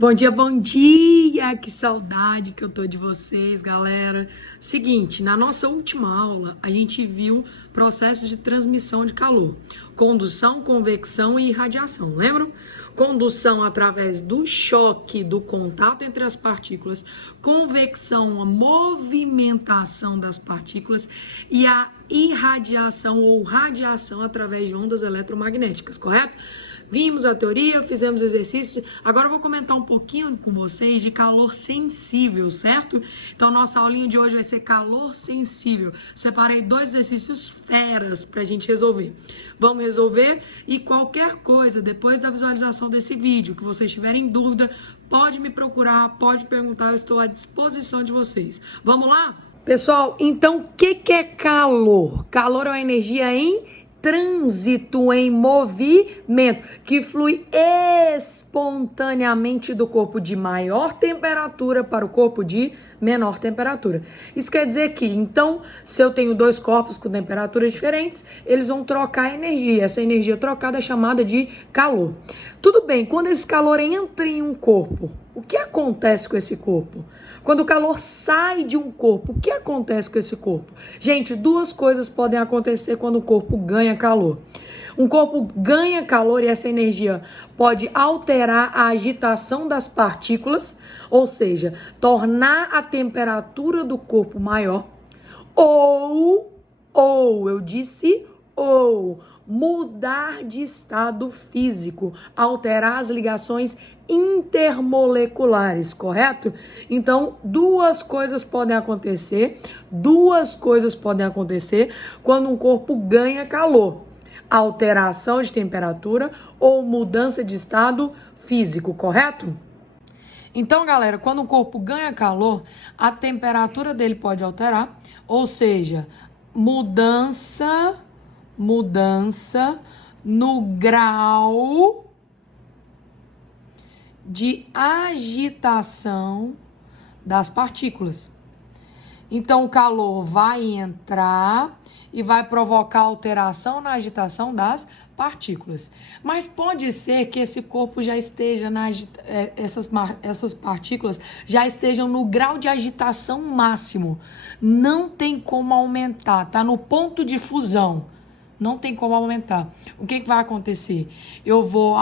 Bom dia! Que saudade que eu tô de vocês, galera. Seguinte, na nossa última aula, a gente viu processos de transmissão de calor. Condução, convecção e irradiação, lembram? Condução através do choque, do contato entre as partículas. Convecção, a movimentação das partículas. E a irradiação ou radiação através de ondas eletromagnéticas, correto? Vimos a teoria, fizemos exercícios. Agora eu vou comentar um pouquinho com vocês de calor sensível, certo? Então, nossa aulinha de hoje vai ser calor sensível. Separei 2 exercícios feras pra gente resolver. Vamos resolver e qualquer coisa, depois da visualização desse vídeo, que vocês tiverem dúvida, pode me procurar, pode perguntar, eu estou à disposição de vocês. Vamos lá? Pessoal, então o que é calor? Calor é uma energia em trânsito, em movimento, que flui espontaneamente do corpo de maior temperatura para o corpo de menor temperatura. Isso quer dizer que, então, se eu tenho 2 corpos com temperaturas diferentes, eles vão trocar energia. Essa energia trocada é chamada de calor. Tudo bem, quando esse calor entra em um corpo, o que acontece com esse corpo? Quando o calor sai de um corpo, o que acontece com esse corpo? Gente, 2 coisas podem acontecer quando o corpo ganha calor. Um corpo ganha calor e essa energia pode alterar a agitação das partículas, ou seja, tornar a temperatura do corpo maior, ou mudar de estado físico, alterar as ligações intermoleculares, correto? Então, 2 coisas podem acontecer quando um corpo ganha calor: alteração de temperatura ou mudança de estado físico, correto? Então, galera, quando o corpo ganha calor, a temperatura dele pode alterar, ou seja, mudança no grau de agitação das partículas. Então, o calor vai entrar e vai provocar alteração na agitação das partículas. Mas pode ser que esse corpo já esteja essas partículas já estejam no grau de agitação máximo. Não tem como aumentar, tá no ponto de fusão. Não tem como aumentar. O que vai acontecer? Eu vou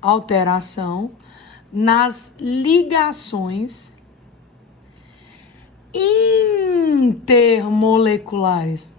alteração nas ligações intermoleculares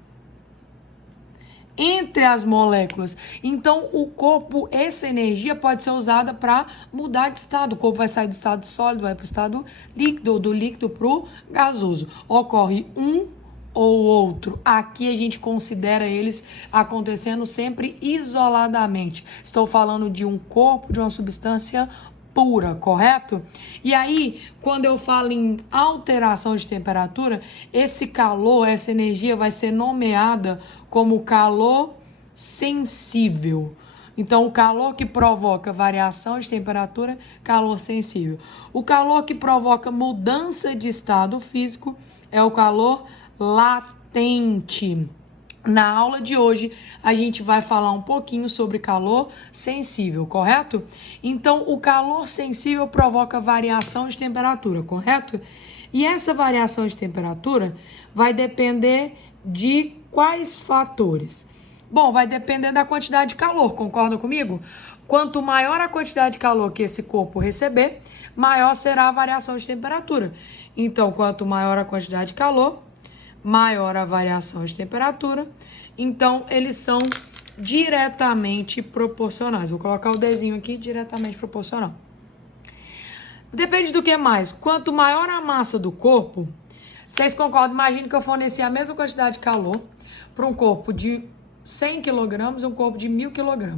entre as moléculas. Então, o corpo, essa energia pode ser usada para mudar de estado. O corpo vai sair do estado sólido, vai para o estado líquido, do líquido para o gasoso. Ocorre um ou outro. Aqui a gente considera eles acontecendo sempre isoladamente. Estou falando de um corpo, de uma substância pura, correto? E aí, quando eu falo em alteração de temperatura, esse calor, essa energia vai ser nomeada como calor sensível. Então, o calor que provoca variação de temperatura, calor sensível. O calor que provoca mudança de estado físico é o calor latente. Na aula de hoje, a gente vai falar um pouquinho sobre calor sensível, correto? Então, o calor sensível provoca variação de temperatura, correto? E essa variação de temperatura vai depender de quais fatores? Bom, vai depender da quantidade de calor, concorda comigo? Quanto maior a quantidade de calor que esse corpo receber, maior será a variação de temperatura. Então, quanto maior a quantidade de calor, maior a variação de temperatura. Então, eles são diretamente proporcionais. Vou colocar o desenho aqui, diretamente proporcional. Depende do que mais. Quanto maior a massa do corpo, vocês concordam? Imagine que eu forneci a mesma quantidade de calor para um corpo de 100 kg e um corpo de 1000 kg.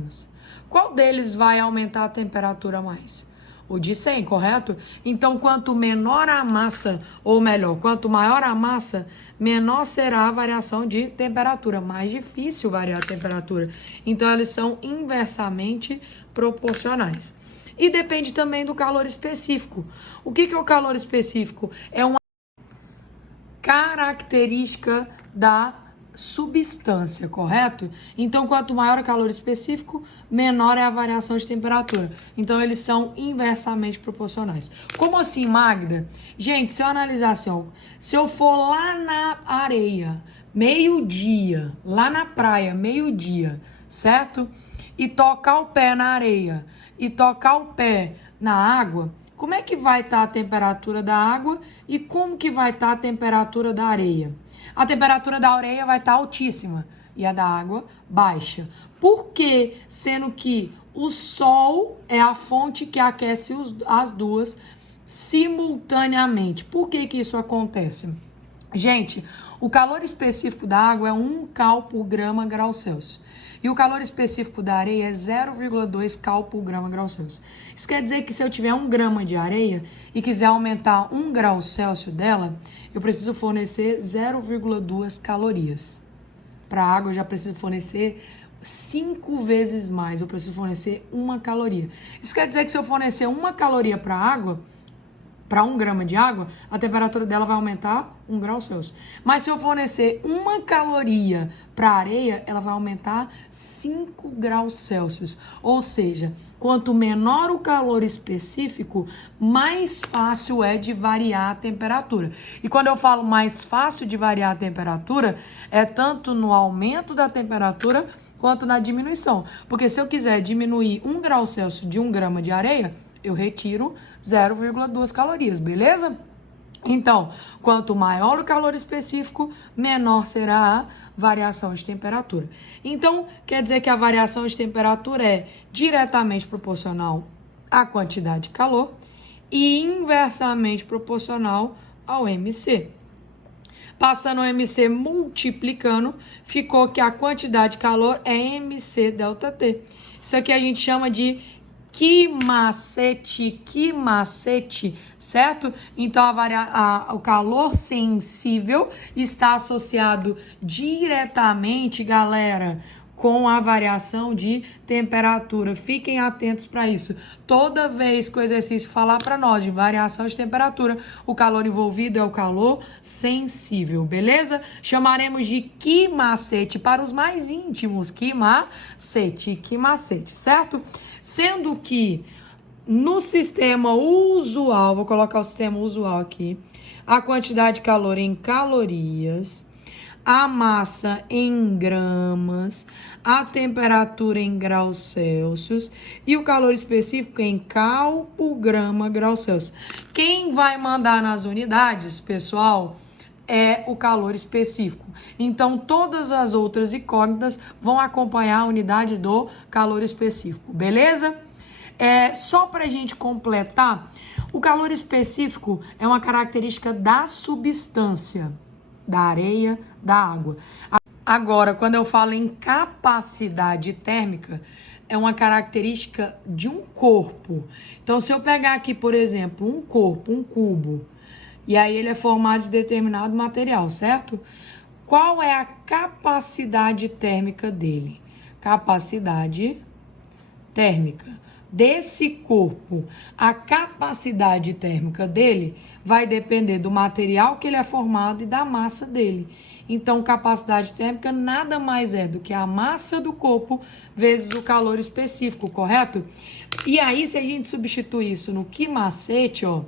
Qual deles vai aumentar a temperatura mais? O de 100, correto? Então, quanto menor a massa, ou melhor, quanto maior a massa, menor será a variação de temperatura. Mais difícil variar a temperatura. Então, eles são inversamente proporcionais. E depende também do calor específico. O que é o calor específico? É uma característica da substância, correto? Então, quanto maior o calor específico, menor é a variação de temperatura. Então, eles são inversamente proporcionais. Como assim, Magda? Gente, se eu analisar assim, ó, se eu for lá na areia, meio-dia, lá na praia, meio-dia, certo? E tocar o pé na areia e tocar o pé na água, como é que vai estar a temperatura da água e como que vai estar a temperatura da areia? A temperatura da areia vai estar altíssima e a da água baixa. Por quê? Sendo que o sol é a fonte que aquece as duas simultaneamente. Por que que isso acontece? Gente, o calor específico da água é 1 cal por grama grau Celsius. E o calor específico da areia é 0,2 cal por grama grau Celsius. Isso quer dizer que se eu tiver 1 grama de areia e quiser aumentar 1 grau Celsius dela, eu preciso fornecer 0,2 calorias. Para a água eu já preciso fornecer 5 vezes mais. Eu preciso fornecer 1 caloria. Isso quer dizer que se eu fornecer 1 caloria para a água, para 1 grama de água, a temperatura dela vai aumentar 1 grau Celsius. Mas se eu fornecer 1 caloria para a areia, ela vai aumentar 5 graus Celsius. Ou seja, quanto menor o calor específico, mais fácil é de variar a temperatura. E quando eu falo mais fácil de variar a temperatura, é tanto no aumento da temperatura quanto na diminuição. Porque se eu quiser diminuir 1 grau Celsius de 1 grama de areia, eu retiro 0,2 calorias, beleza? Então, quanto maior o calor específico, menor será a variação de temperatura. Então, quer dizer que a variação de temperatura é diretamente proporcional à quantidade de calor e inversamente proporcional ao MC. Passando o MC multiplicando, ficou que a quantidade de calor é MC delta T. Isso aqui a gente chama de que macete, certo? Então, o calor sensível está associado diretamente, galera, com a variação de temperatura. Fiquem atentos para isso. Toda vez que o exercício falar para nós de variação de temperatura, o calor envolvido é o calor sensível, beleza? Chamaremos de que macete para os mais íntimos. Que macete, certo? Sendo que no sistema usual, vou colocar o sistema usual aqui, a quantidade de calor em calorias, a massa em gramas, a temperatura em graus Celsius e o calor específico em cal por grama grau Celsius. Quem vai mandar nas unidades, pessoal, é o calor específico. Então, todas as outras incógnitas vão acompanhar a unidade do calor específico, beleza? Só para a gente completar, o calor específico é uma característica da substância, da areia, da água. Agora, quando eu falo em capacidade térmica, é uma característica de um corpo. Então, se eu pegar aqui, por exemplo, um corpo, um cubo, e aí ele é formado de determinado material, certo? Qual é a capacidade térmica dele? Capacidade térmica desse corpo, a capacidade térmica dele vai depender do material que ele é formado e da massa dele. Então, capacidade térmica nada mais é do que a massa do corpo vezes o calor específico, correto? E aí, se a gente substituir isso no que macete, ó,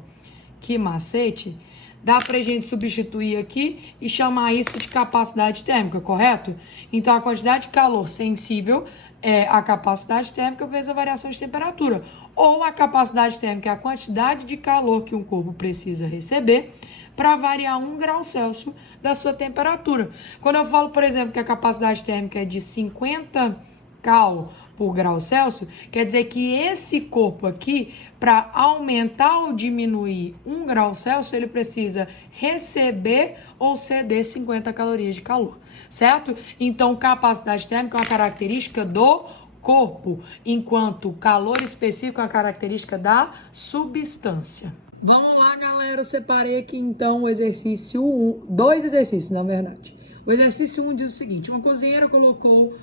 que macete, dá pra gente substituir aqui e chamar isso de capacidade térmica, correto? Então, a quantidade de calor sensível é a capacidade térmica vezes a variação de temperatura. Ou a capacidade térmica é a quantidade de calor que um corpo precisa receber para variar 1 grau Celsius da sua temperatura. Quando eu falo, por exemplo, que a capacidade térmica é de 50 cal por grau Celsius, quer dizer que esse corpo aqui, para aumentar ou diminuir 1 grau Celsius, ele precisa receber ou ceder 50 calorias de calor, certo? Então, capacidade térmica é uma característica do corpo, enquanto calor específico é uma característica da substância. Vamos lá, galera, eu separei aqui então o exercício 1, dois exercícios, na verdade. O exercício 1 diz o seguinte: uma cozinheira colocou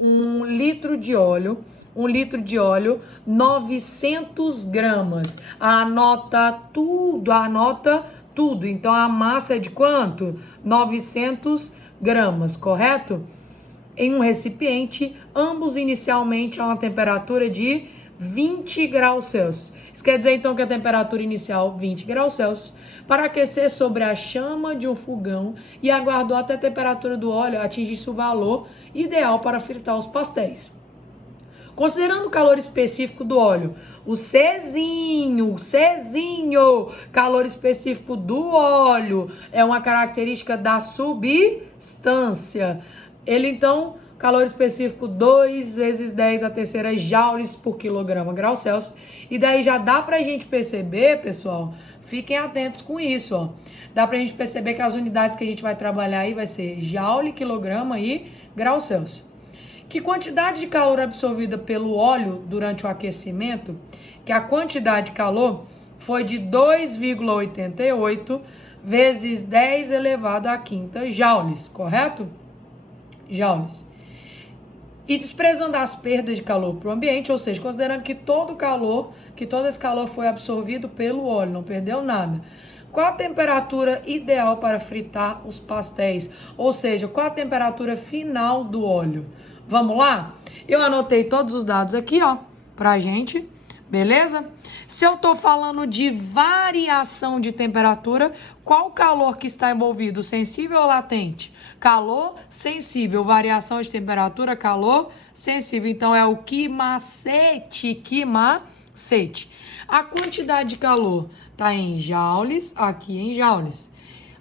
1 litro de óleo, 900 gramas. Anota tudo. Então, a massa é de quanto? 900 gramas, correto? Em um recipiente, ambos inicialmente a uma temperatura de 20 graus Celsius. Isso quer dizer, então, que a temperatura inicial, 20 graus Celsius, para aquecer sobre a chama de um fogão e aguardou até a temperatura do óleo atingisse o valor ideal para fritar os pastéis. Considerando o calor específico do óleo, o Czinho, calor específico do óleo é uma característica da substância. Ele, então, calor específico 2 vezes 10 a terceira joules por quilograma grau Celsius. E daí já dá pra gente perceber, pessoal, fiquem atentos com isso, ó. Dá pra gente perceber que as unidades que a gente vai trabalhar aí vai ser joule, quilograma e grau Celsius. Que quantidade de calor absorvida pelo óleo durante o aquecimento, que a quantidade de calor foi de 2,88 vezes 10 elevado à quinta joules, correto? Joules. E desprezando as perdas de calor para o ambiente, ou seja, considerando que todo esse calor foi absorvido pelo óleo, não perdeu nada. Qual a temperatura ideal para fritar os pastéis? Ou seja, qual a temperatura final do óleo? Vamos lá? Eu anotei todos os dados aqui, ó, pra gente, beleza? Se eu tô falando de variação de temperatura, qual o calor que está envolvido? Sensível ou latente? Calor sensível, variação de temperatura, calor sensível. Então, é o quimacete. A quantidade de calor tá em joules, aqui em joules.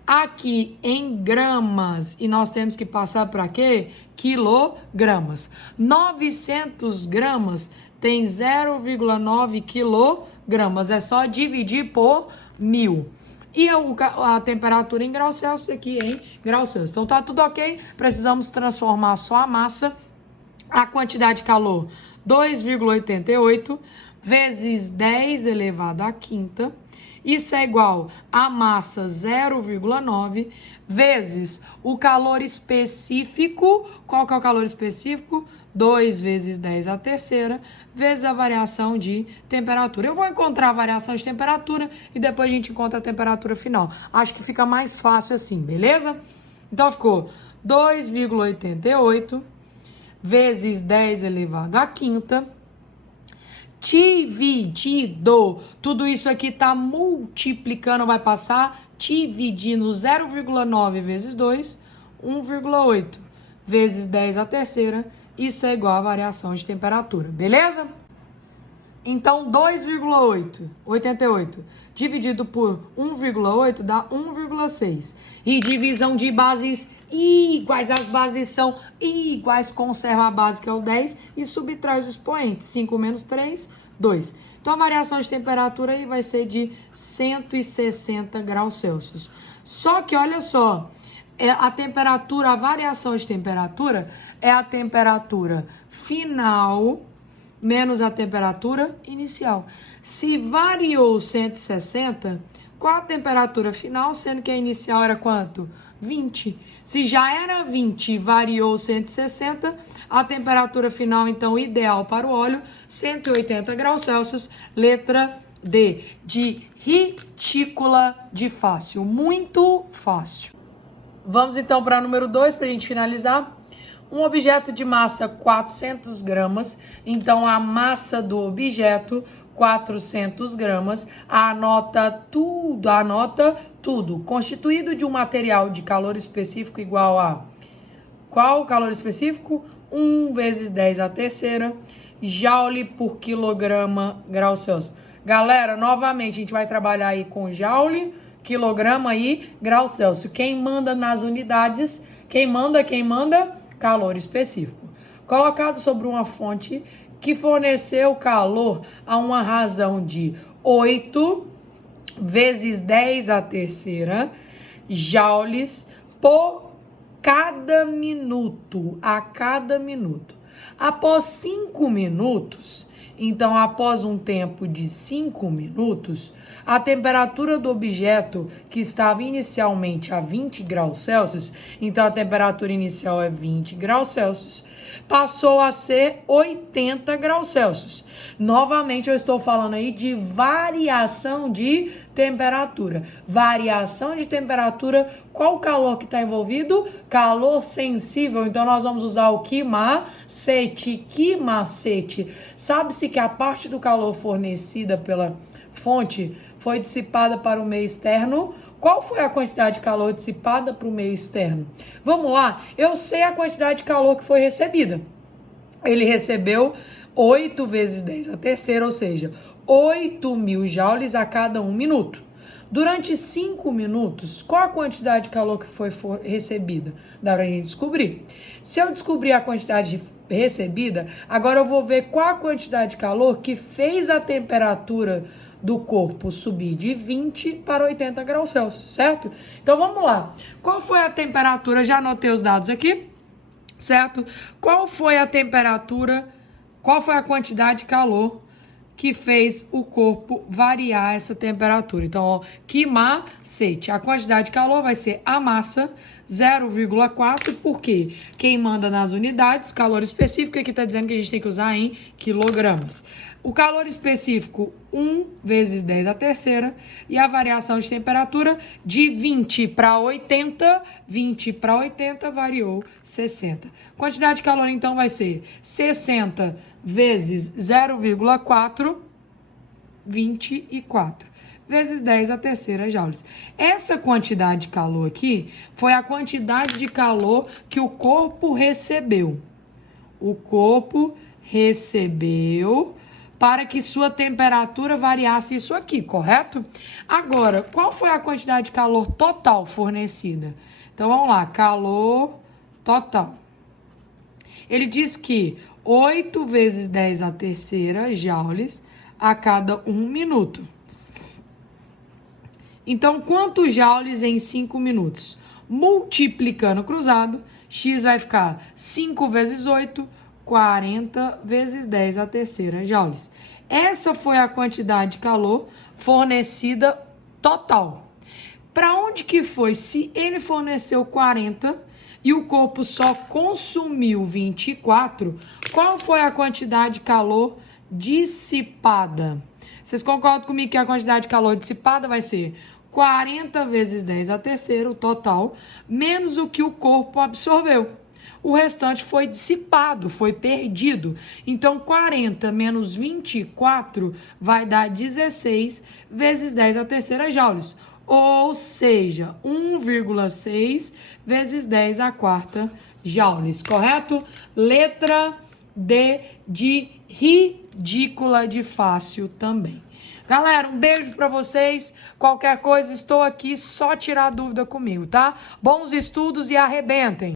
Aqui em gramas, e nós temos que passar para quê? Quilogramas. 900 gramas tem 0,9 quilogramas. É só dividir por 1000. E a temperatura em graus Celsius aqui em graus Celsius. Então tá tudo ok. Precisamos transformar só a massa. A quantidade de calor, 2,88 vezes 10 elevado à quinta. Isso é igual a massa 0,9 vezes o calor específico. Qual que é o calor específico? 2 vezes 10 à terceira, vezes a variação de temperatura. Eu vou encontrar a variação de temperatura e depois a gente encontra a temperatura final. Acho que fica mais fácil assim, beleza? Então ficou 2,88 vezes 10 elevado à quinta, dividido, tudo isso aqui tá multiplicando, vai passar dividindo 0,9 vezes 2, 1,8 vezes 10 à terceira, isso é igual a variação de temperatura, beleza? Então, 2,88 dividido por 1,8 dá 1,6. E divisão de bases iguais, as bases são iguais, conserva a base que é o 10 e subtrai os expoentes. 5 menos 3, 2. Então, a variação de temperatura aí vai ser de 160 graus Celsius. Só que, olha só, a temperatura, a variação de temperatura é a temperatura final menos a temperatura inicial. Se variou 160, qual a temperatura final, sendo que a inicial era quanto? 20. Se já era 20 e variou 160, a temperatura final, então, ideal para o óleo, 180 graus Celsius, letra D, de retícula de fácil, muito fácil. Vamos, então, para o número 2, para a gente finalizar. Um objeto de massa 400 gramas, então a massa do objeto 400 gramas, anota tudo, constituído de um material de calor específico igual a, qual o calor específico? 1 vezes 10 à terceira, joule por quilograma grau Celsius. Galera, novamente, a gente vai trabalhar aí com joule, quilograma e grau Celsius. Quem manda nas unidades, quem manda? Calor específico. Colocado sobre uma fonte que forneceu calor a uma razão de 8 vezes 10 à terceira joules por cada minuto, a cada minuto. Após 5 minutos, então após um tempo de 5 minutos, a temperatura do objeto, que estava inicialmente a 20 graus Celsius, então a temperatura inicial é 20 graus Celsius, passou a ser 80 graus Celsius. Novamente, eu estou falando aí de variação de temperatura. Variação de temperatura, qual o calor que está envolvido? Calor sensível. Então, nós vamos usar o que macete. Que macete? Sabe-se que a parte do calor fornecida pela fonte foi dissipada para o meio externo. Qual foi a quantidade de calor dissipada para o meio externo? Vamos lá, eu sei a quantidade de calor que foi recebida. Ele recebeu 8 vezes 10 a terceira, ou seja, 8.000 joules a cada 1 minuto. Durante 5 minutos, qual a quantidade de calor que foi recebida? Dá pra gente descobrir. Se eu descobrir a quantidade recebida, agora eu vou ver qual a quantidade de calor que fez a temperatura do corpo subir de 20 para 80 graus Celsius, certo? Então vamos lá. Qual foi a temperatura? Já anotei os dados aqui, certo? Qual foi a temperatura? Qual foi a quantidade de calor que fez o corpo variar essa temperatura? Então, ó, que macete. A quantidade de calor vai ser a massa 0,4, porque quem manda nas unidades, calor específico, aqui está dizendo que a gente tem que usar em quilogramas. O calor específico, 1 vezes 10 a terceira, e a variação de temperatura de 20 para 80, 20 para 80 variou 60. Quantidade de calor, então, vai ser 60 vezes 0,4, 24, vezes 10 a terceira joules. Essa quantidade de calor aqui foi a quantidade de calor que o corpo recebeu. O corpo recebeu para que sua temperatura variasse isso aqui, correto? Agora, qual foi a quantidade de calor total fornecida? Então, vamos lá, calor total. Ele diz que 8 vezes 10 a terceira joules a cada 1 minuto. Então, quantos joules em 5 minutos? Multiplicando cruzado, x vai ficar 5 vezes 8, 40 vezes 10 a terceira joules. Essa foi a quantidade de calor fornecida total. Para onde que foi? Se ele forneceu 40 e o corpo só consumiu 24, qual foi a quantidade de calor dissipada? Vocês concordam comigo que a quantidade de calor dissipada vai ser 40 vezes 10 a terceira, o total, menos o que o corpo absorveu. O restante foi dissipado, foi perdido. Então, 40 menos 24 vai dar 16 vezes 10 a terceira joules. Ou seja, 1,6 vezes 10 a quarta joules, correto? Letra D de ridícula de fácil também. Galera, um beijo pra vocês. Qualquer coisa, estou aqui, só tirar dúvida comigo, tá? Bons estudos e arrebentem!